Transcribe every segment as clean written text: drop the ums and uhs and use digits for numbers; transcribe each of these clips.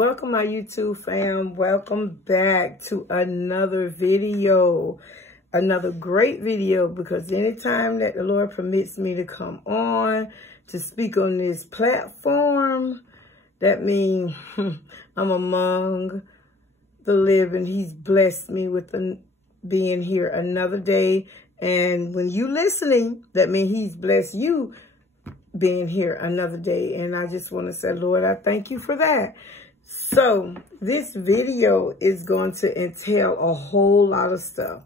Welcome my YouTube fam. Welcome back to another video. Another great video, because anytime that the Lord permits me to come on to speak on this platform, that means I'm among the living. He's blessed me with being here another day. And when you listening, that means he's blessed you being here another day. And I just want to say, Lord, I thank you for that. So this video is going to entail a whole lot of stuff.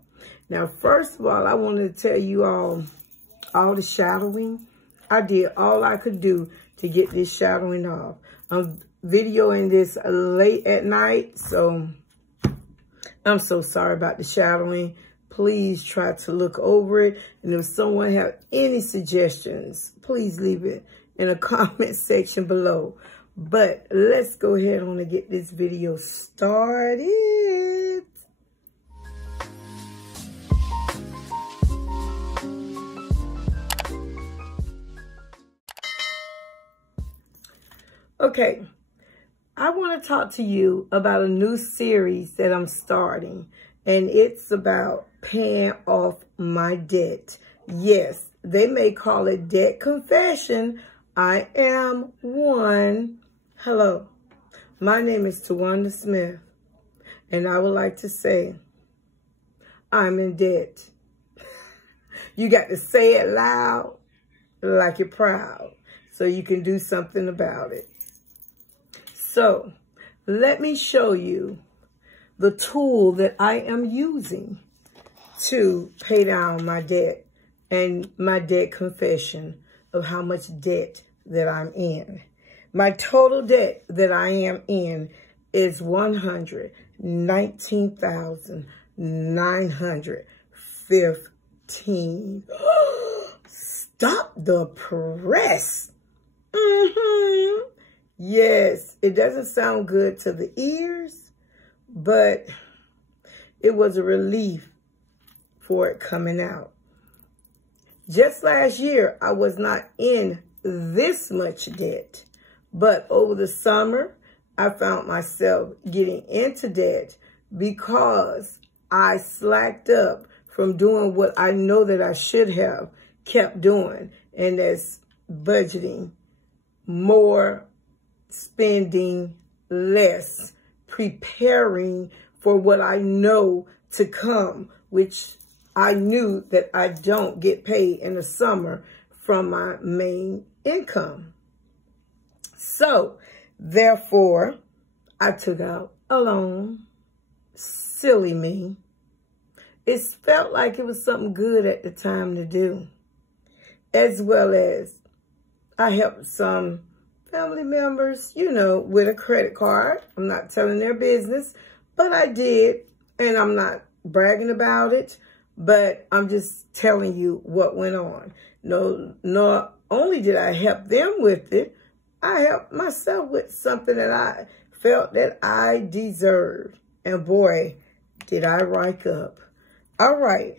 Now, first of all, I want to tell you all the shadowing. I did all I could do to get this shadowing off. I'm videoing this late at night, so I'm so sorry about the shadowing. Please try to look over it. And if someone have any suggestions, please leave it in a comment section below. But let's go ahead on and get this video started. Okay, I want to talk to you about a new series that I'm starting, and it's about paying off my debt. Yes, they may call it debt confession. I am one. Hello, my name is Towanda Smith, and I would like to say I'm in debt. You got to say it loud like you're proud so you can do something about it. So let me show you the tool that I am using to pay down my debt and my debt confession of how much debt that I'm in. My total debt that I am in is $119,915. Stop the press. Yes, it doesn't sound good to the ears, but it was a relief for it coming out. Just last year, I was not in this much debt, but over the summer, I found myself getting into debt because I slacked up from doing what I know that I should have kept doing, and that's budgeting more, spending less, preparing for what I know to come, which I knew that I don't get paid in the summer from my main income. So, therefore, I took out a loan. Silly me. It felt like it was something good at the time to do. As well as I helped some family members, you know, with a credit card. I'm not telling their business, but I did. And I'm not bragging about it, but I'm just telling you what went on. No, not only did I help them with it, I helped myself with something that I felt that I deserved. And boy, did I rack up. All right,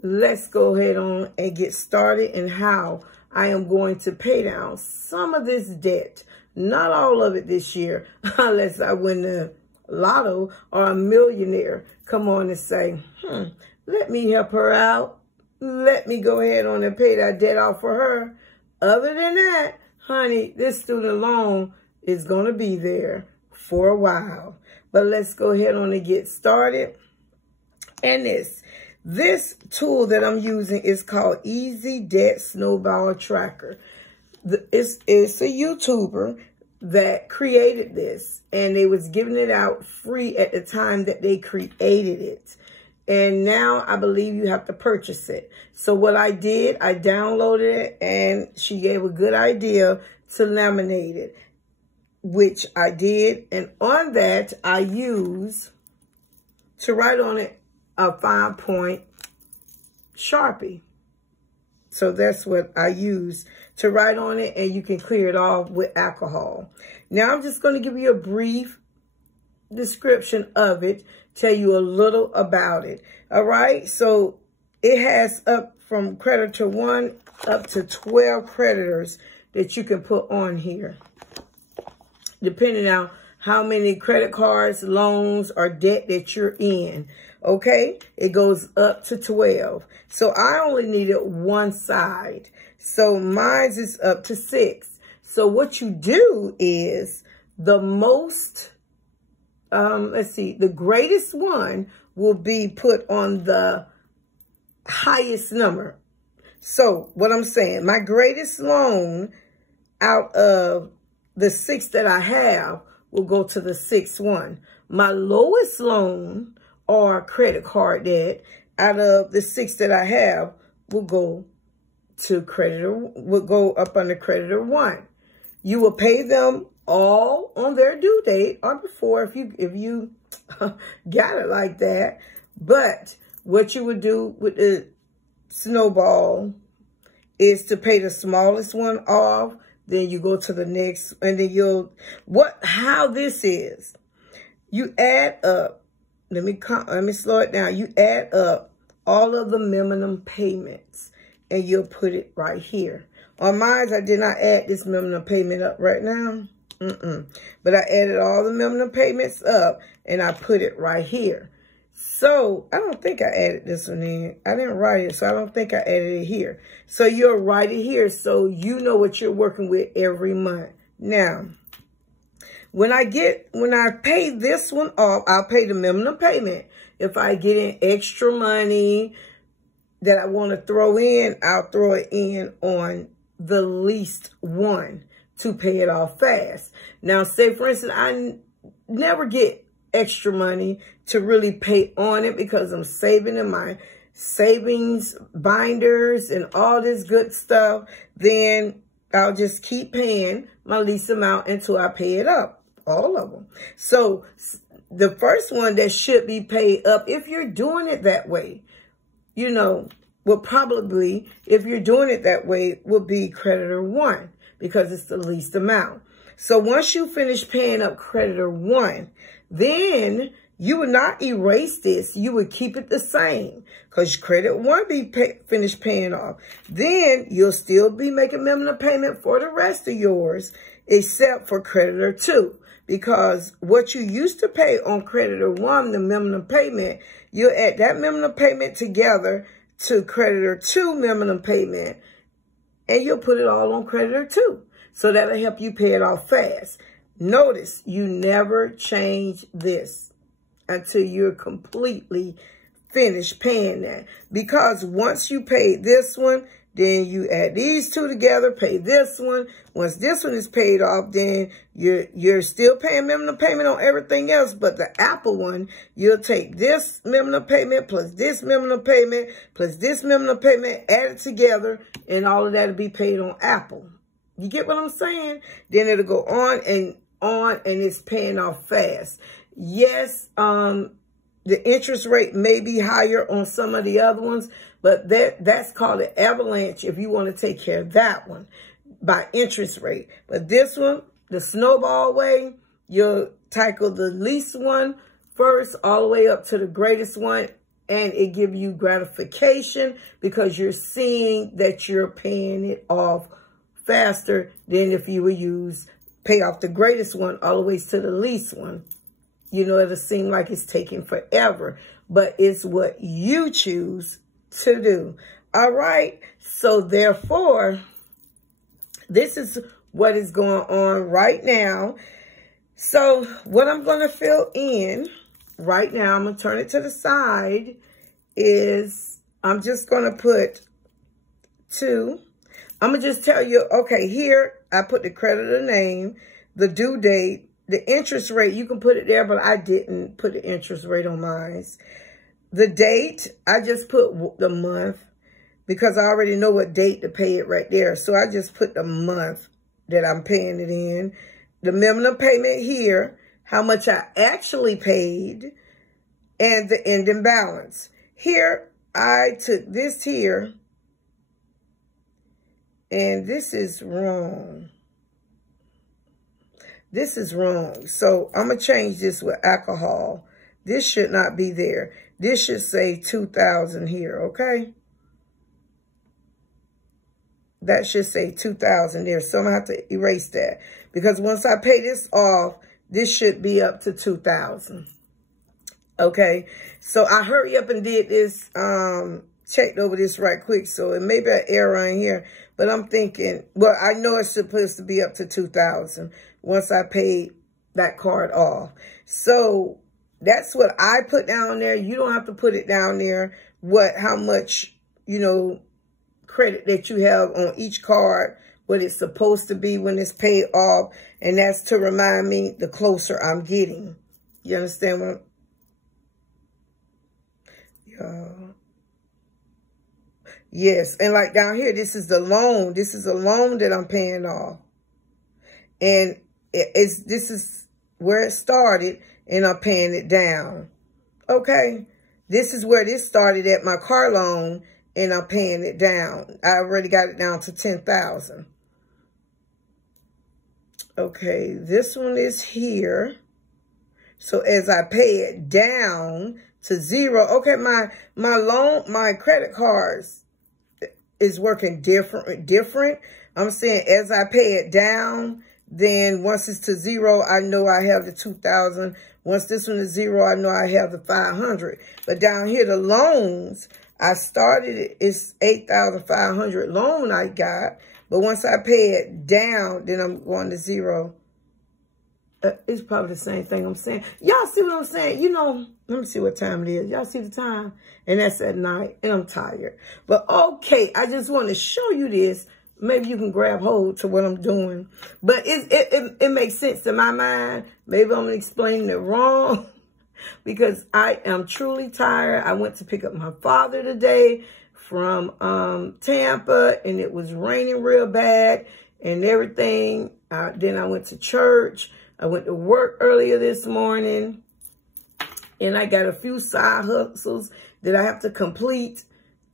let's go ahead on and get started in how I am going to pay down some of this debt. Not all of it this year, unless I win the lotto or a millionaire come on and say, let me help her out. Let me go ahead on and pay that debt off for her. Other than that, honey, this student loan is going to be there for a while. But let's go ahead on and get started. And this tool that I'm using is called Easy Debt Snowball Tracker. It's a YouTuber that created this, and they was giving it out free at the time that they created it. And now I believe you have to purchase it. So what I did, I downloaded it, and she gave a good idea to laminate it, which I did. And on that, I use to write on it a 5-point Sharpie. So that's what I use to write on it, and you can clear it off with alcohol. Now I'm just going to give you a brief description of it, tell you a little about it. All right, so it has up from creditor 1 up to 12 creditors that you can put on here, depending on how many credit cards, loans, or debt that you're in. Okay? It goes up to 12. So I only needed one side. So mine is up to 6. So what you do is the most, let's see, the greatest one will be put on the highest number. So what I'm saying, my greatest loan out of the 6 that I have will go to the 6th one. My lowest loan or credit card debt out of the 6 that I have will go to creditor, will go up under creditor 1. You will pay them all on their due date or before if you got it like that. But what you would do with the snowball is to pay the smallest one off, then you go to the next, and then how this is, you add up, let me slow it down. You add up all of the minimum payments and you'll put it right here. On mine, I did not add this minimum payment up right now. But I added all the minimum payments up and I put it right here. So I don't think I added this one in. I didn't write it, so I don't think I added it here. So you'll write it here so you know what you're working with every month. Now, when I pay this one off, I'll pay the minimum payment. If I get in extra money that I want to throw in, I'll throw it in on the least one to pay it off fast. Now, say for instance, I never get extra money to really pay on it because I'm saving in my savings binders and all this good stuff. Then I'll just keep paying my least amount until I pay it up, all of them. So the first one that should be paid up, if you're doing it that way, you know, will probably, if you're doing it that way, will be creditor 1 because it's the least amount. So once you finish paying up creditor 1, then you would not erase this. You would keep it the same because credit 1 be finished paying off. Then you'll still be making minimum payment for the rest of yours except for creditor 2. Because what you used to pay on creditor 1, the minimum payment, you'll add that minimum payment together to creditor 2 minimum payment and you'll put it all on creditor 2. So that'll help you pay it off fast. Notice you never change this until you're completely finished paying that. Because once you pay this one, then you add these two together, pay this one. Once this one is paid off, then you're still paying minimum payment on everything else. But the Apple one, you'll take this minimum payment plus this minimum payment plus this minimum payment, add it together, and all of that will be paid on Apple. You get what I'm saying? Then it'll go on, and it's paying off fast. Yes, the interest rate may be higher on some of the other ones, but that's called an avalanche if you want to take care of that one by interest rate. But this one, the snowball way, you'll tackle the least one first all the way up to the greatest one, and it gives you gratification because you're seeing that you're paying it off faster than if you would pay off the greatest one all the way to the least one. You know, it'll seem like it's taking forever, but it's what you choose to do. All right. So therefore, this is what is going on right now. So what I'm going to fill in right now, I'm going to turn it to the side, is I'm just going to put 2. I'm going to just tell you, okay, here I put the creditor name, the due date, the interest rate. You can put it there, but I didn't put the interest rate on mine. The date, I just put the month because I already know what date to pay it right there. So I just put the month that I'm paying it in. The minimum payment here, how much I actually paid, and the ending balance. Here, I took this here, and this is wrong. This is wrong. So I'm going to change this with alcohol. This should not be there. This should say 2,000 here, okay? That should say 2,000 there. So I'm going to have to erase that. Because once I pay this off, this should be up to $2,000. Okay, so I hurry up and did this, checked over this right quick, so it may be an error in here, but I'm thinking, well, I know it's supposed to be up to $2,000 once I paid that card off. So that's what I put down there. You don't have to put it down there, how much, you know, credit that you have on each card, what it's supposed to be when it's paid off, and that's to remind me the closer I'm getting. You understand what yes, and like down here, this is the loan. This is a loan that I'm paying off. And this is where it started, and I'm paying it down. Okay, this is where this started at, my car loan, and I'm paying it down. I already got it down to $10,000. Okay, this one is here. So as I pay it down to zero, okay, my credit cards is working different. I'm saying as I pay it down, then once it's to zero, I know I have the $2,000. Once this one is zero, I know I have the $500. But down here, the loans, I started it, it's $8,500 loan I got. But once I pay it down, then I'm going to zero. It's probably the same thing I'm saying. Y'all see what I'm saying? You know, let me see what time it is. Y'all see the time? And that's at night, and I'm tired. But okay, I just want to show you this. Maybe you can grab hold to what I'm doing. But it makes sense in my mind. Maybe I'm explaining it wrong because I am truly tired. I went to pick up my father today from Tampa, and it was raining real bad and everything. Then I went to church. I went to work earlier this morning, and I got a few side hustles that I have to complete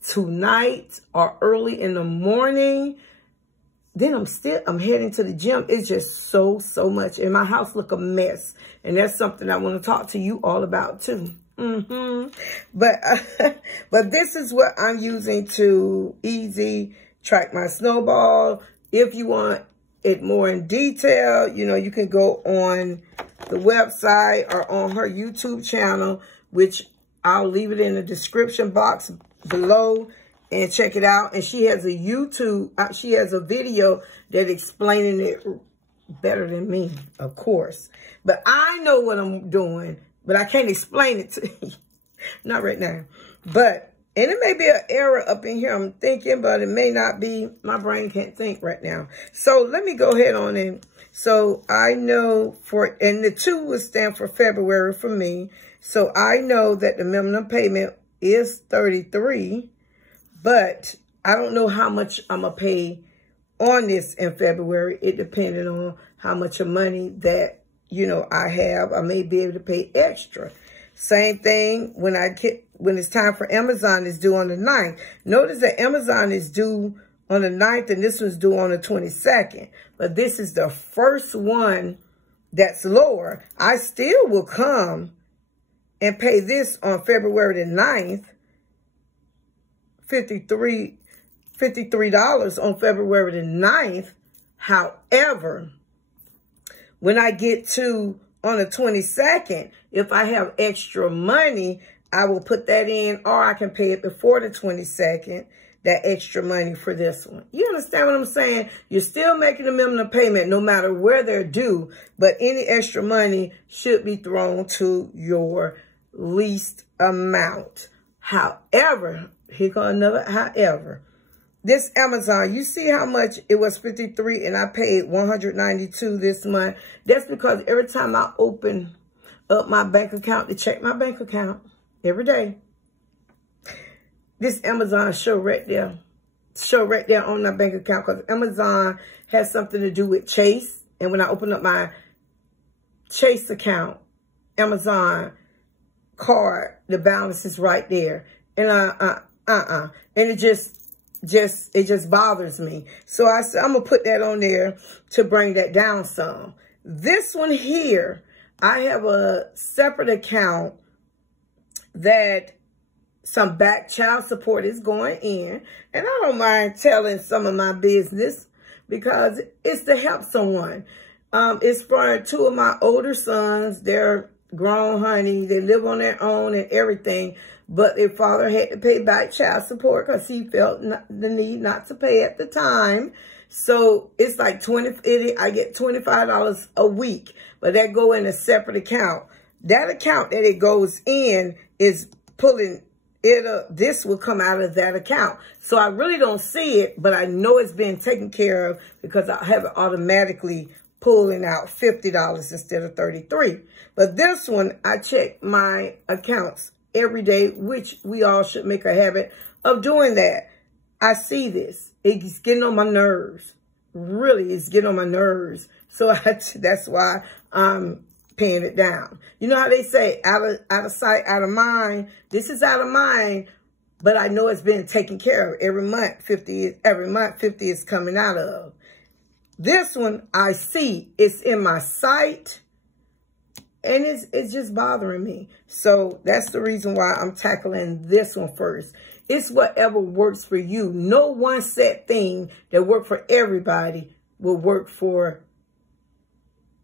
tonight or early in the morning. Then I'm heading to the gym. It's just so much. And my house look a mess. And that's something I want to talk to you all about too. But this is what I'm using to easy track my snowball. If you want it more in detail, you know, you can go on the website or on her YouTube channel, which I'll leave it in the description box below, and check it out. And she has a video that explaining it better than me, of course. But I know what I'm doing, but I can't explain it to you. Not right now. But, and it may be an error up in here, I'm thinking, but it may not be. My brain can't think right now. So let me go ahead on in. So I know and the 2 will stand for February for me. So I know that the minimum payment is $33, but I don't know how much I'm going to pay on this in February. It depended on how much of money that, you know, I have. I may be able to pay extra. Same thing when it's time for Amazon is due on the 9th. Notice that Amazon is due on the 9th and this one's due on the 22nd. But this is the first one that's lower. I still will come and pay this on February the 9th. $53 on February the 9th. However, when I get to on the 22nd, if I have extra money, I will put that in, or I can pay it before the 22nd, that extra money for this one. You understand what I'm saying? You're still making a minimum payment no matter where they're due, but any extra money should be thrown to your least amount. However, here goes another however. This Amazon, you see how much it was $53 and I paid $192 this month. That's because every time I open up my bank account to check my bank account every day, this Amazon show right there on my bank account, because Amazon has something to do with Chase. And when I open up my Chase account, Amazon card, the balance is right there. And and it just bothers me. So I said, I'm going to put that on there to bring that down some. This one here, I have a separate account that some back child support is going in. And I don't mind telling some of my business because it's to help someone. It's for two of my older sons. They're grown, honey. They live on their own and everything. But their father had to pay back child support because he felt the need not to pay at the time. So it's like I get $25 a week, but that go in a separate account. That account that it goes in is pulling it up. This will come out of that account. So I really don't see it, but I know it's being taken care of because I have it automatically pulling out $50 instead of $33. But this one, I check my accounts every day, which we all should make a habit of doing that. I see this. It's getting on my nerves. Really, it's getting on my nerves. So that's why I'm paying it down. You know how they say out of sight, out of mind. This is out of mind, but I know it's been taken care of. Every month 50 is coming out of. This one I see it's in my sight, and it's just bothering me. So that's the reason why I'm tackling this one first. It's whatever works for you. No one set thing that work for everybody will work for,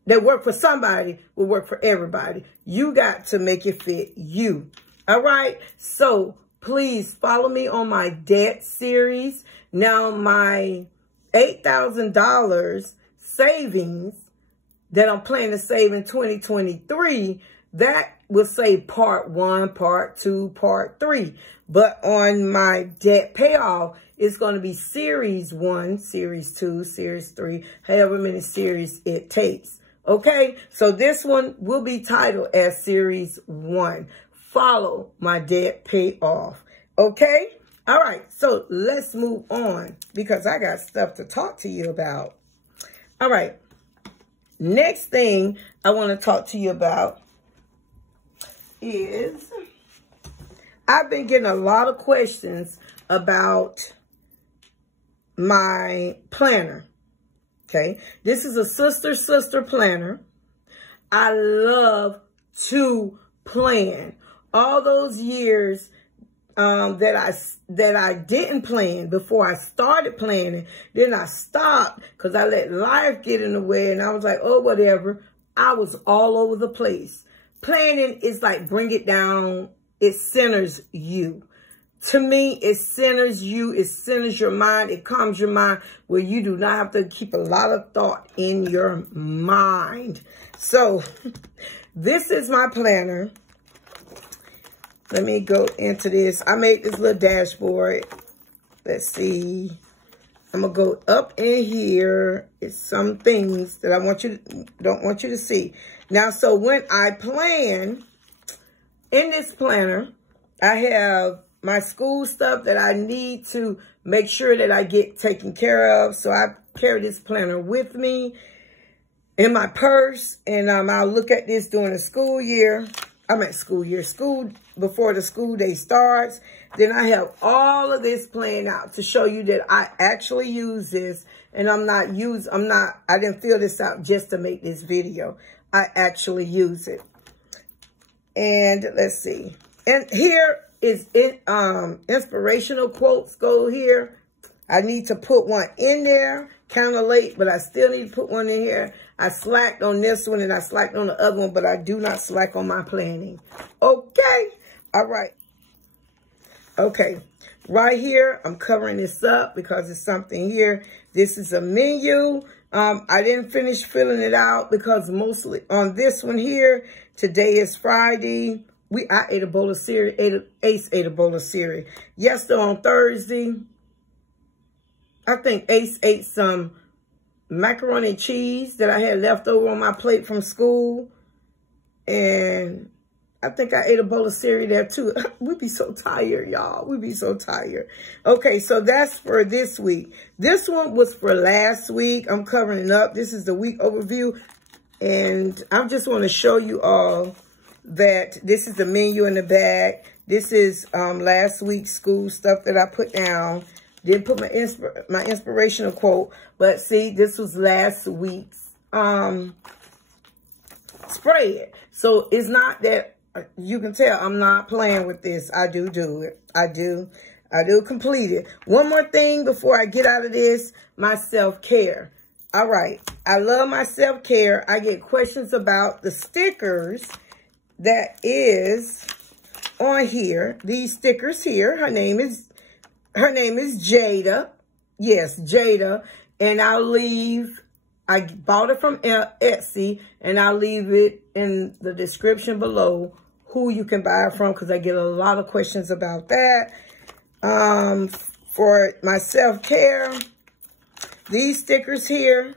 that work for somebody will work for everybody. You got to make it fit you. All right. So please follow me on my debt series. Now my $8,000 savings that I'm planning to save in 2023, that will say part 1, part 2, part 3. But on my debt payoff, it's going to be series 1, series 2, series 3, however many series it takes. Okay, so this one will be titled as series 1. Follow my debt payoff. Okay, all right, so let's move on because I got stuff to talk to you about. All right, next thing I want to talk to you about is I've been getting a lot of questions about my planner. Okay, this is a sister planner. I love to plan. All those years that I didn't plan before I started planning, then I stopped because I let life get in the way, and I was like, oh, whatever. I was all over the place. Planning is like bring it down. It centers you. To me, it centers you. It centers your mind. It calms your mind where you do not have to keep a lot of thought in your mind. So this is my planner. Let me go into this. I made this little dashboard. Let's see. I'm going to go up in here. It's some things that I don't want you to see. Now, so when I plan, in this planner, I have my school stuff that I need to make sure that I get taken care of. So I carry this planner with me in my purse, and I'll look at this during the school year. School before the school day starts. Then I have all of this planned out to show you that I actually use this, and I didn't fill this out just to make this video. I actually use it. And let's see. And here is it, inspirational quotes go here. I need to put one in there. Kind of late, but I still need to put one in here. I slacked on this one and I slacked on the other one, but I do not slack on my planning. Okay. All right. Okay. Right here, I'm covering this up because it's something here. This is a menu. I didn't finish filling it out because mostly on this one here, today is Friday. I ate a bowl of cereal. Ace ate a bowl of cereal. Yesterday on Thursday, I think Ace ate some macaroni and cheese that I had left over on my plate from school. And I think I ate a bowl of cereal there too. We be so tired, y'all. We be so tired. Okay, so that's for this week. This one was for last week. I'm covering it up. This is the week overview. And I just want to show you all that this is the menu in the bag. This is last week's school stuff that I put down. Didn't put my inspirational quote, but see, this was last week's spread. So it's not that you can tell I'm not playing with this. I do it. I do complete it. One more thing before I get out of this, my self-care. All right. I love my self-care. I get questions about the stickers that is on here. These stickers here. Her name is Jada. Yes, Jada. And I bought it from Etsy, and I'll leave it in the description below who you can buy it from, because I get a lot of questions about that. For my self-care, these stickers here,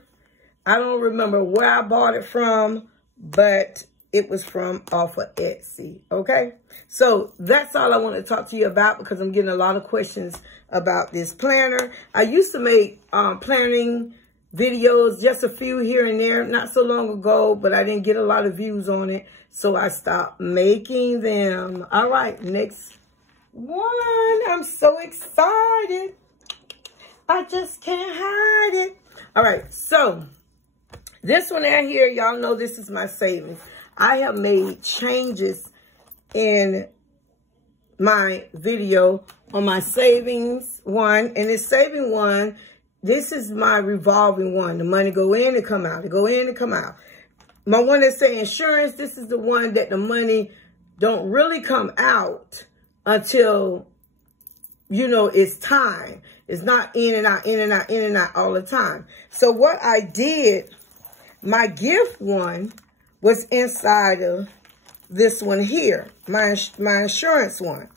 I don't remember where I bought it from, but it was from off of Etsy, okay? So that's all I want to talk to you about, because I'm getting a lot of questions about this planner. I used to make planning videos, just a few here and there, not so long ago, but I didn't get a lot of views on it, so I stopped making them. All right, next one. I'm so excited. I just can't hide it. All right, so this one out here, y'all know this is my savings. I have made changes in my video on my savings one, and this saving one, this is my revolving one. The money go in and come out. It go in and come out. My one that say insurance, this is the one that the money don't really come out until, you know, it's time. It's not in and out, in and out, in and out all the time. So what I did, my gift one was inside of this one here, my insurance one.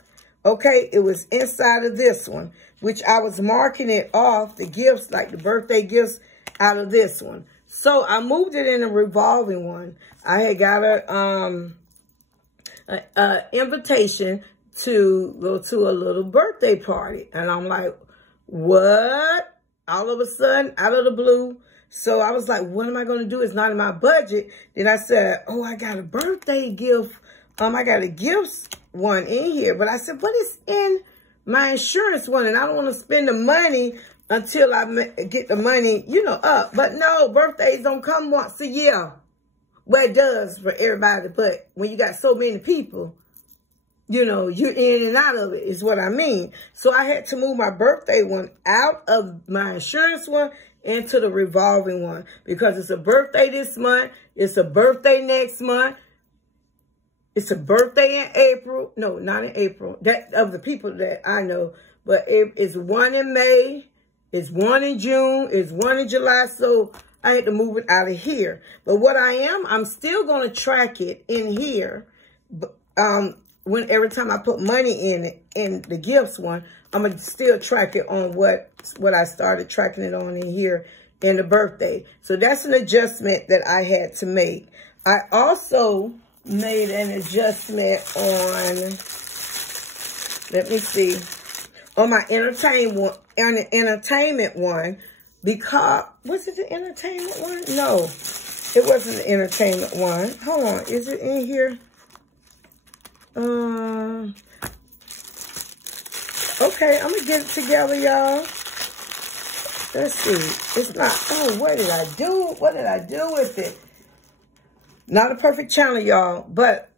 Okay, it was inside of this one, which I was marking it off, the gifts, like the birthday gifts, out of this one. So I moved it in a revolving one. I had got a invitation to go to a little birthday party. And I'm like, what? All of a sudden, out of the blue. So I was like, what am I going to do? It's not in my budget. Then I said, oh, I got a birthday gift. I got a gifts one in here. But I said, but it's in my insurance one, and I don't want to spend the money until I get the money, you know, up. But no, birthdays don't come once a year. Well, it does for everybody, but when you got so many people, you know, you're in and out of it, is what I mean. So I had to move my birthday one out of my insurance one into the revolving one, because it's a birthday this month. It's a birthday next month. It's a birthday in April. No, not in April. That of the people that I know. But it's one in May. It's one in June. It's one in July. So I had to move it out of here. But what I'm still going to track it in here. Every time I put money in it, in the gifts one, I'm going to still track it on what I started tracking it on in here in the birthday. So that's an adjustment that I had to make. I also made an adjustment on, let me see, on my entertainment one, because, was it the entertainment one? No, it wasn't the entertainment one. Hold on, is it in here? Okay, I'm gonna get it together, y'all. Let's see. It's not, oh, what did I do? What did I do with it? Not a perfect channel, y'all, but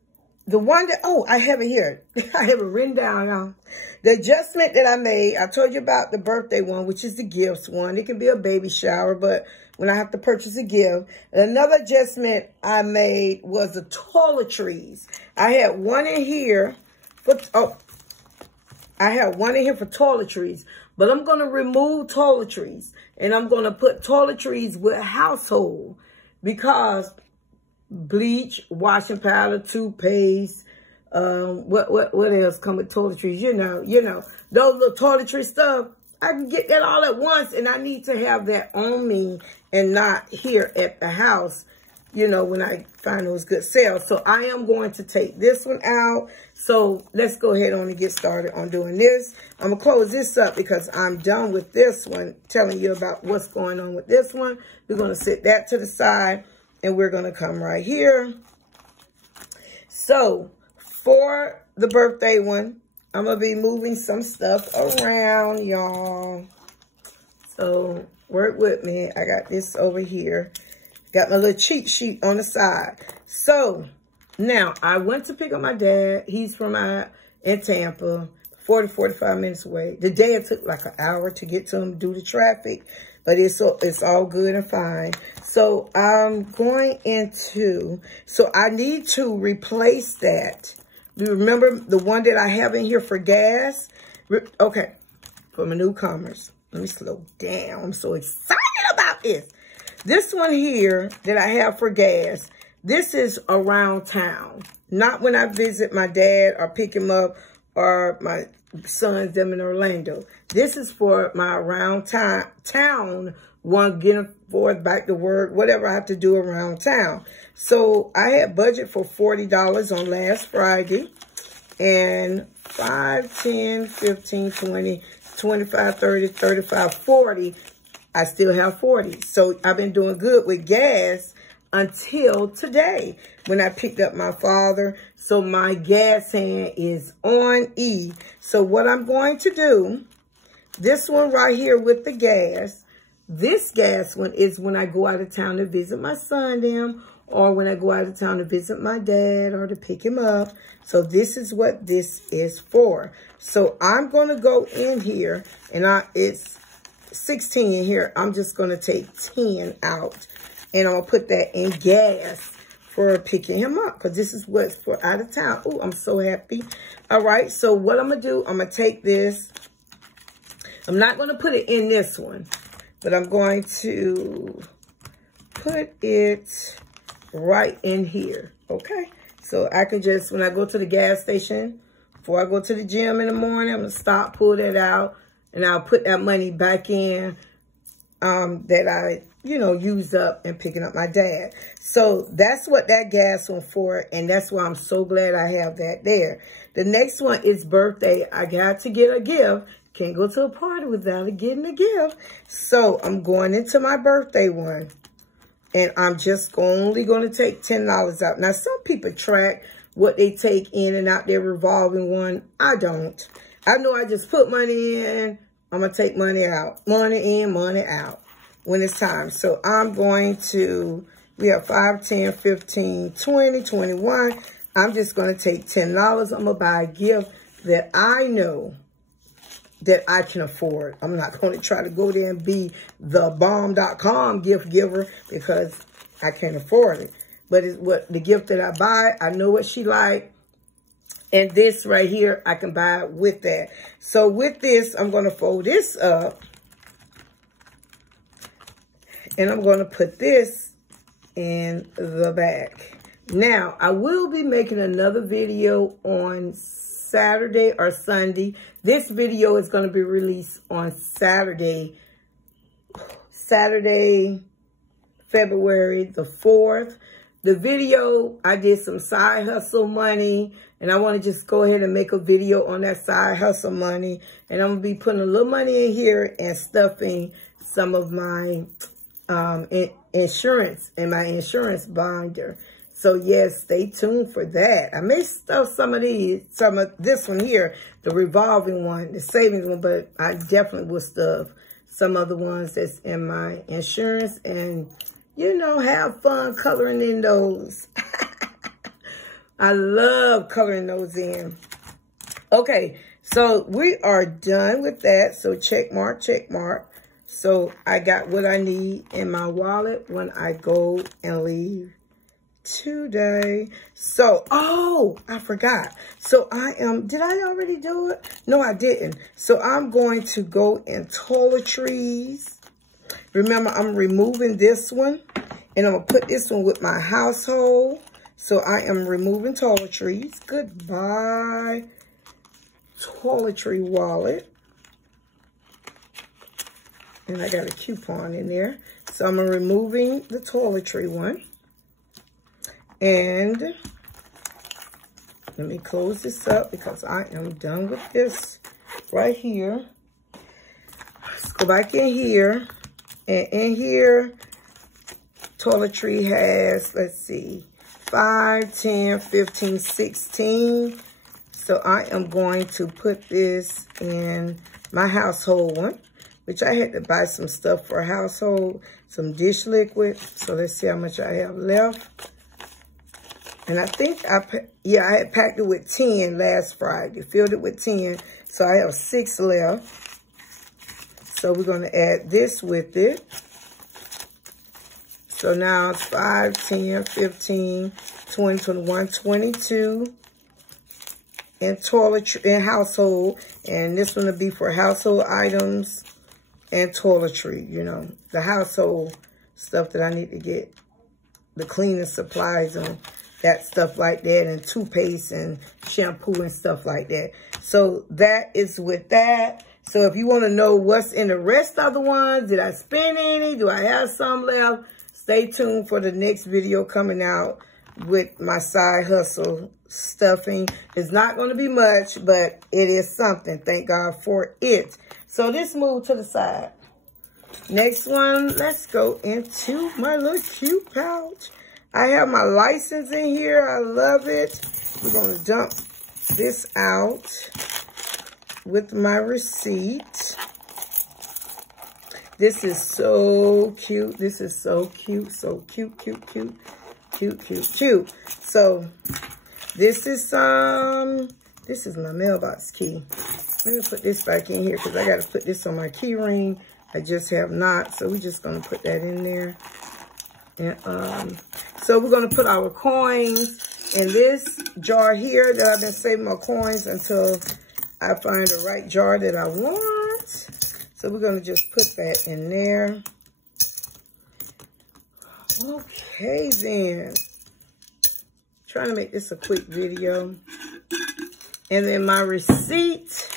the one that, oh, I have it here. I have it written down, y'all. The adjustment that I made, I told you about the birthday one, which is the gifts one. It can be a baby shower, but when I have to purchase a gift. And another adjustment I made was the toiletries. I had one in here for, toiletries, but I'm going to remove toiletries, and I'm going to put toiletries with household, because bleach, washing powder, toothpaste, what else come with toiletries? You know, those little toiletry stuff. I can get that all at once, and I need to have that on me and not here at the house, you know, when I find those good sales. So I am going to take this one out. So let's go ahead on and get started on doing this. I'm going to close this up because I'm done with this one, telling you about what's going on with this one. We're going to set that to the side, and we're going to come right here. So for the birthday one, I'm going to be moving some stuff around, y'all. So work with me. I got this over here. Got my little cheat sheet on the side. So now I went to pick up my dad. He's from in Tampa, 45 minutes away. The day it took like an hour to get to him due to traffic. But it's all good and fine. So I'm going into, so I need to replace that. Do you remember the one that I have in here for gas? Okay, for my newcomers. Let me slow down. I'm so excited about this. This one here that I have for gas, this is around town. Not when I visit my dad or pick him up or my sons, them in Orlando. This is for my around town one, getting forth, back to work, whatever I have to do around town. So I had budget for $40 on last Friday. And 5, 10, 15, 20, 25, 30, 35, 40. I still have 40. So I've been doing good with gas until today when I picked up my father. So my gas hand is on E. So what I'm going to do, this one right here with the gas, this gas one is when I go out of town to visit my son them, or when I go out of town to visit my dad or to pick him up. So this is what this is for. So I'm going to go in here, and it's 16 in here. I'm just going to take 10 out, and I'm going to put that in gas for picking him up, because this is what's for out of town. Oh, I'm so happy. All right, so what I'm going to do, I'm going to take this. I'm not going to put it in this one, but I'm going to put it right in here, okay? So I can just, when I go to the gas station, before I go to the gym in the morning, I'm going to stop, pull that out, and I'll put that money back in that I, used up and picking up my dad. So that's what that gas one for, and that's why I'm so glad I have that there. The next one is birthday. I got to get a gift. Can't go to a party without getting a gift. So I'm going into my birthday one. And I'm just only going to take $10 out. Now, some people track what they take in and out their revolving one. I don't. I know I just put money in. I'm going to take money out. Money in, money out when it's time. So I'm going to, we have 5, 10, 15, 20, 21. I'm just going to take $10. I'm going to buy a gift that I know that I can afford. I'm not going to try to go there and be the bomb.com gift giver because I can't afford it. But it's what the gift that I buy, I know what she like. And this right here, I can buy it with that. So with this, I'm going to fold this up. And I'm going to put this in the back. Now, I will be making another video on Saturday or Sunday. This video is going to be released on Saturday, February the 4th. The video, I did some side hustle money, and I want to just go ahead and make a video on that side hustle money. And I'm going to be putting a little money in here and stuffing some of my insurance in my insurance binder. So yes, stay tuned for that. I may stuff some of this one here, the revolving one, the savings one, but I definitely will stuff some other ones that's in my insurance and, have fun coloring in those. I love coloring those in. Okay, so we are done with that. So check mark, check mark. So I got what I need in my wallet when I go and leave today. So, oh, I forgot. So did I already do it? No, I didn't. So I'm going to go in toiletries. Remember, I'm removing this one, and I'm going to put this one with my household. So I am removing toiletries. Goodbye, toiletry wallet. And I got a coupon in there. So I'm removing the toiletry one. And let me close this up because I am done with this right here. Let's go back in here. And in here, toiletry has, let's see, 5, 10, 15, 16. So I am going to put this in my household one, which I had to buy some stuff for a household, some dish liquid. So let's see how much I have left. And I think I had packed it with 10 last Friday. Filled it with 10. So I have 6 left. So we're going to add this with it. So now it's 5, 10, 15, 20, 21, 22 in toiletry, in household. And this one will be for household items and toiletry, you know, the household stuff that I need to get the cleaning supplies on, that stuff like that, and toothpaste and shampoo and stuff like that. So that is with that. So if you want to know what's in the rest of the ones, did I spend any? Do I have some left? Stay tuned for the next video coming out with my side hustle stuffing. It's not going to be much, but it is something. Thank God for it. So this move to the side. Next one, let's go into my little cute pouch. I have my license in here. I love it. We're going to dump this out with my receipt. This is so cute. This is so cute. So cute, cute, cute, cute, cute, cute. So this is my mailbox key. Let me put this back in here because I got to put this on my key ring. I just have not. So we're just going to put that in there. And so we're going to put our coins in this jar here that I've been saving my coins until I find the right jar that I want. So we're going to just put that in there. Okay, then. Trying to make this a quick video. And then my receipt.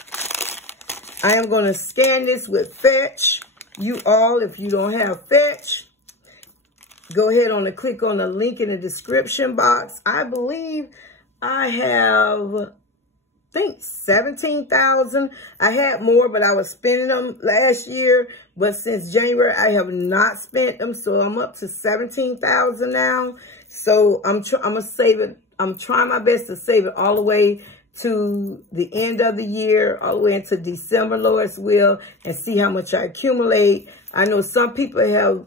I am going to scan this with Fetch. You all, if you don't have Fetch, go ahead on and click on the link in the description box. I believe I have, I think 17,000. I had more, but I was spending them last year. But since January, I have not spent them. So I'm up to 17,000 now. So I'm going to save it. I'm trying my best to save it all the way to the end of the year, all the way into December, Lord's will, and see how much I accumulate. I know some people have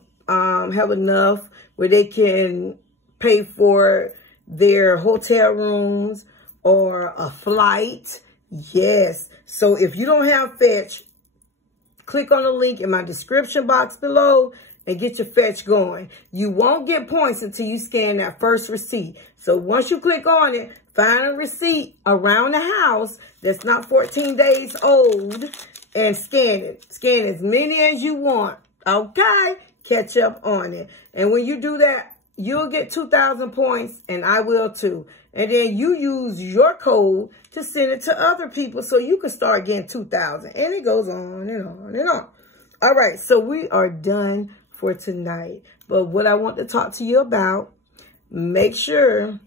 enough where they can pay for their hotel rooms or a flight. Yes. So if you don't have Fetch, click on the link in my description box below and get your Fetch going. You won't get points until you scan that first receipt. So once you click on it, find a receipt around the house that's not 14 days old and scan it. Scan as many as you want. Okay? Catch up on it. And when you do that, you'll get 2,000 points and I will too. And then you use your code to send it to other people so you can start getting 2,000. And it goes on and on and on. All right, so we are done for tonight. But what I want to talk to you about, make sure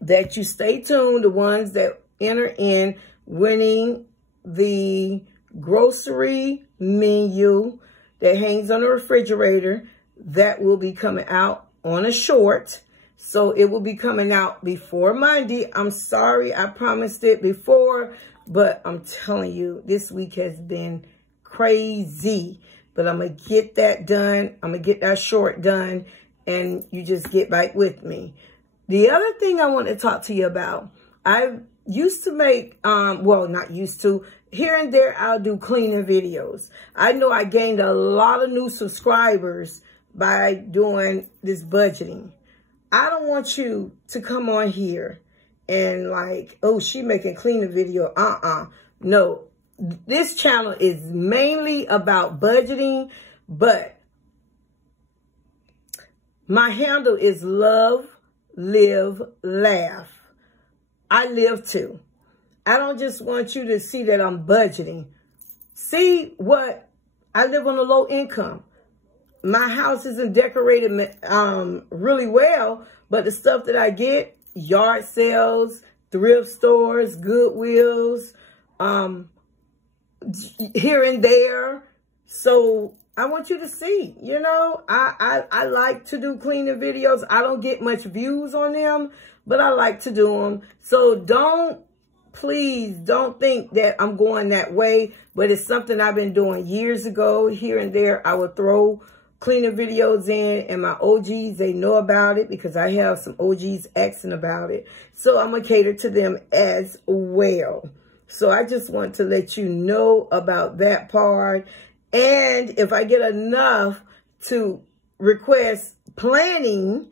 that you stay tuned. The ones that enter in winning the grocery menu that hangs on the refrigerator, that will be coming out on a short. So it will be coming out before Monday. I'm sorry, I promised it before, but I'm telling you, this week has been crazy. But I'm going to get that done. I'm going to get that short done, and you just get back with me. The other thing I want to talk to you about, I used to make, well, not used to, here and there I'll do cleaning videos. I know I gained a lot of new subscribers by doing this budgeting. I don't want you to come on here and like, oh, she making cleaning video. No, this channel is mainly about budgeting, but my handle is Love, Live, Laugh. I live too. I don't just want you to see that I'm budgeting. See what? I live on a low income. My house isn't decorated really well, but the stuff that I get, yard sales, thrift stores, Goodwills, here and there. So I want you to see, you know, I like to do cleaning videos. I don't get much views on them, but I like to do them. So please don't think that I'm going that way, but it's something I've been doing years ago. Here and there, I would throw cleaning videos in, and my OGs, they know about it because I have some OGs asking about it. So I'm going to cater to them as well. So I just want to let you know about that part. And if I get enough to request planning,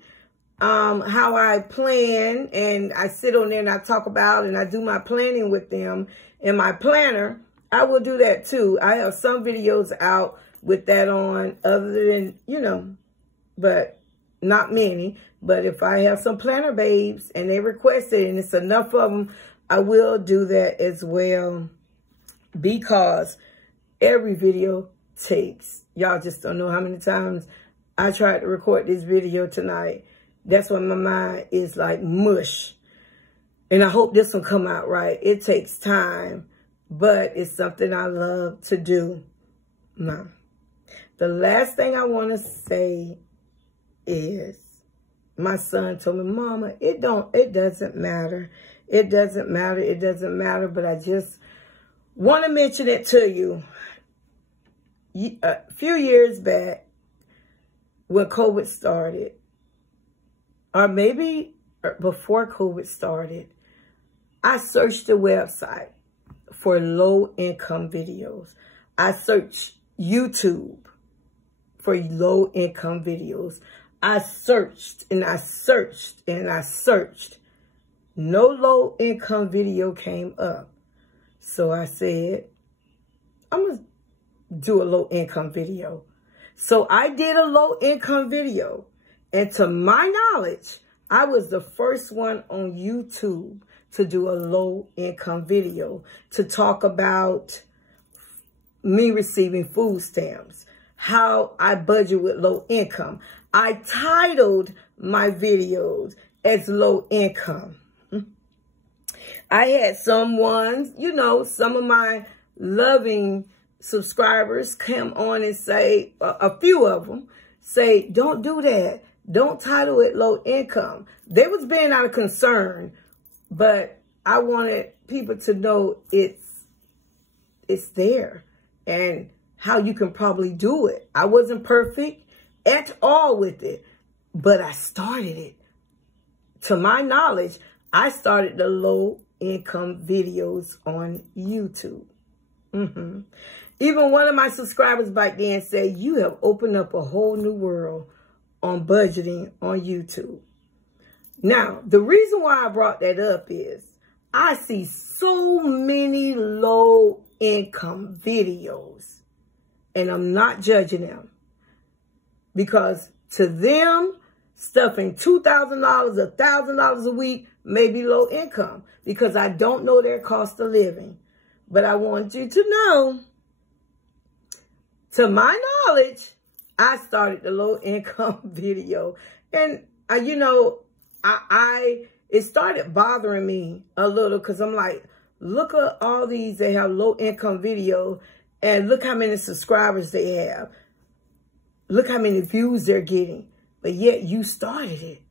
how I plan, and I sit on there and I talk about and I do my planning with them in my planner, I will do that too. I have some videos out with that on, other than, you know, but not many. But if I have some planner babes and they request it and it's enough of them, I will do that as well, because every video takes. Y'all just don't know how many times I tried to record this video tonight. That's why my mind is like mush. And I hope this will come out right. It takes time, but it's something I love to do. Now, the last thing I want to say is, my son told me, Mama, it doesn't matter. It doesn't matter. It doesn't matter. But I just want to mention it to you. A few years back, when COVID started, or maybe before COVID started, I searched the website for low-income videos. I searched YouTube for low-income videos. I searched and I searched and I searched. No low-income video came up. So I said, I'm going to do a low-income video. So I did a low-income video. And to my knowledge, I was the first one on YouTube to do a low-income video to talk about me receiving food stamps, how I budget with low income. I titled my videos as low income. I had someone, you know, some of my loving subscribers come on and say, a few of them say, don't do that. Don't title it low income. They was being out of concern, but I wanted people to know it's there and how you can probably do it. I wasn't perfect at all with it, but I started it. To my knowledge, I started the low income videos on YouTube. Even one of my subscribers back then said, you have opened up a whole new world on budgeting on YouTube. Now, the reason why I brought that up is I see so many low income videos, and I'm not judging them, because to them, stuffing $2,000, $1,000 a week may be low income, because I don't know their cost of living. But I want you to know, to my knowledge, I started the low income video. And, you know, it started bothering me a little, because I'm like, look at all these that have low income video, and look how many subscribers they have. Look how many views they're getting. But yet you started it.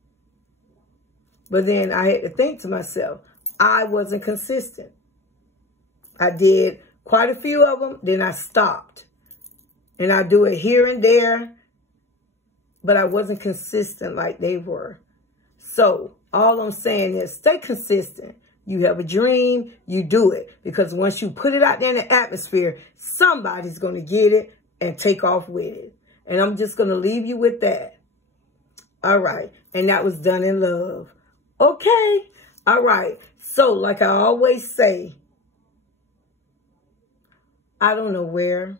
But then I had to think to myself, I wasn't consistent. I did quite a few of them, then I stopped. And I do it here and there, but I wasn't consistent like they were. So all I'm saying is stay consistent. You have a dream, you do it. Because once you put it out there in the atmosphere, somebody's going to get it and take off with it. And I'm just going to leave you with that. All right. And that was done in love. Okay. All right. So like I always say, I don't know where,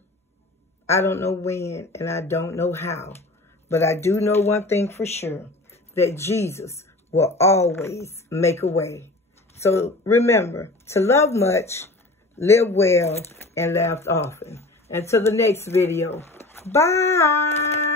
I don't know when, and I don't know how. But I do know one thing for sure, that Jesus will always make a way. So remember to love much, live well, and laugh often. Until the next video. Bye.